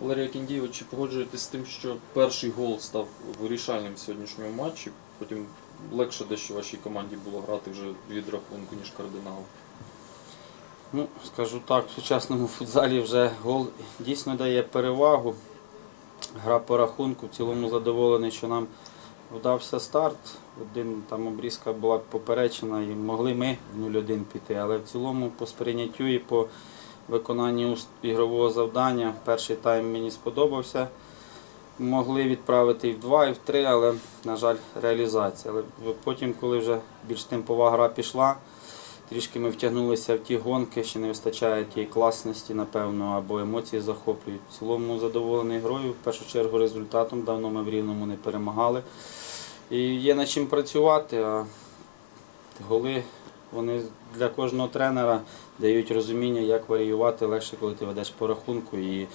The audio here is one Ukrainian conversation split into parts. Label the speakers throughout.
Speaker 1: Валерій Кіндієв, чи погоджуєтесь з тим, що перший гол став вирішальним в сьогоднішньому матчі? Потім легше дещо вашій команді було грати вже від рахунку, ніж кардинал.
Speaker 2: Ну, скажу так, в сучасному футзалі вже гол дійсно дає перевагу. Гра по рахунку. В цілому задоволений, що нам вдався старт. Один там обрізка була поперечена і могли ми в 0-1 піти. Але в цілому по сприйняттю і по виконанню ус- ігрового завдання перший тайм мені сподобався. Могли відправити і в 2, і в 3, але, на жаль, реалізація. Але потім, коли вже більш темпова гра пішла, Трішки ми втягнулися в ті гонки, ще не вистачає тієї класності, напевно, або емоції захоплюють. В цілому задоволений грою, в першу чергу результатом. Давно ми в рівному не перемагали. І є над чим працювати, а голи вони для кожного тренера дають розуміння, як варіювати легше, коли ти ведеш по рахунку і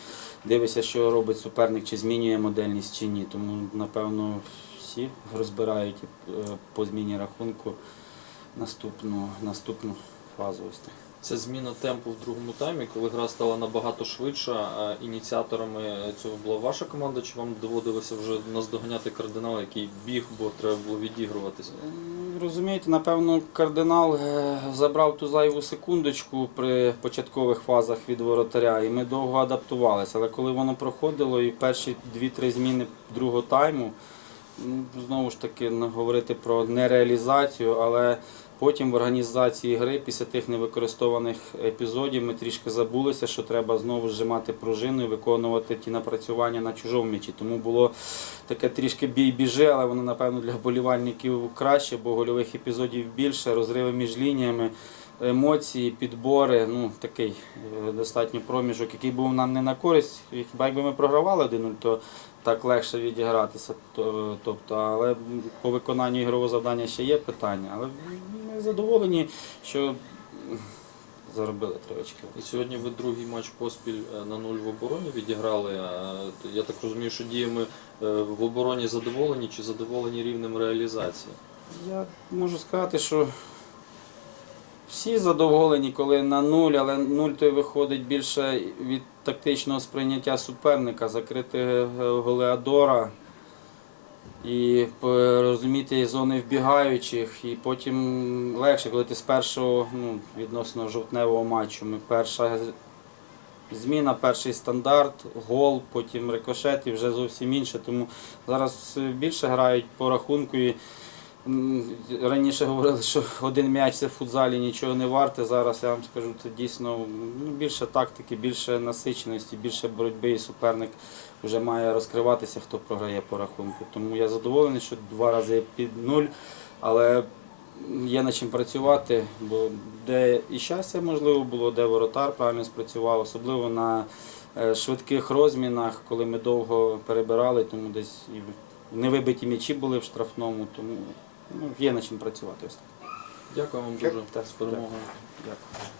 Speaker 2: дивишся, що робить суперник, чи змінює модельність чи ні. Тому, напевно, всі розбирають е, по зміні рахунку наступну, наступну фазу. Ось так.
Speaker 1: Це зміна темпу в другому таймі, коли гра стала набагато швидша. Ініціаторами цього була ваша команда, чи вам доводилося вже наздоганяти кардинал, який біг, бо треба було відігруватися?
Speaker 2: Розумієте, напевно, кардинал е, забрав ту зайву секундочку при початкових фазах від воротаря, і ми довго адаптувалися. Але коли воно проходило, і перші 2-3 зміни другого тайму, знову ж таки говорити про нереалізацію, але потім в організації гри після тих невикористованих епізодів ми трішки забулися, що треба знову зжимати пружину і виконувати ті напрацювання на чужому м'ячі. Тому було таке трішки бій-біжи, але воно, напевно, для вболівальників краще, бо гольових епізодів більше, розриви між лініями, емоції, підбори. Ну, такий е, достатньо проміжок, який був нам не на користь. Хіба якби ми програвали 1-0, то так легше відігратися. Тобто, але по виконанню ігрового завдання ще є питання. Але ми задоволені, що заробили три очки.
Speaker 1: І сьогодні ви другий матч поспіль е, на нуль в обороні відіграли. Я так розумію, що діями е, в обороні задоволені чи задоволені рівнем реалізації?
Speaker 2: Я можу сказати, що всі задоволені, коли на нуль, але нуль той виходить більше від тактичного сприйняття суперника, закрити е, голи Адора і розуміти зони вбігаючих. І потім легше, коли ти з першого ну, відносно жовтневого матчу. Ми перша зміна, перший стандарт, гол, потім рикошет і вже зовсім інше. Тому зараз більше грають по рахунку. І Раніше говорили, що один м'яч це в футзалі нічого не варте. Зараз я вам скажу, це дійсно ну, більше тактики, більше насиченості, більше боротьби, і суперник вже має розкриватися, хто програє по рахунку. Тому я задоволений, що два рази під нуль, але є над чим працювати, бо де і щастя можливо було, де воротар правильно спрацював, особливо на е, швидких розмінах, коли ми довго перебирали, тому десь і невибиті м'ячі були в штрафному, тому ну, є над чим працювати. Ось так.
Speaker 1: Дякую вам дуже
Speaker 2: Так,
Speaker 1: з перемогою.
Speaker 2: Дякую.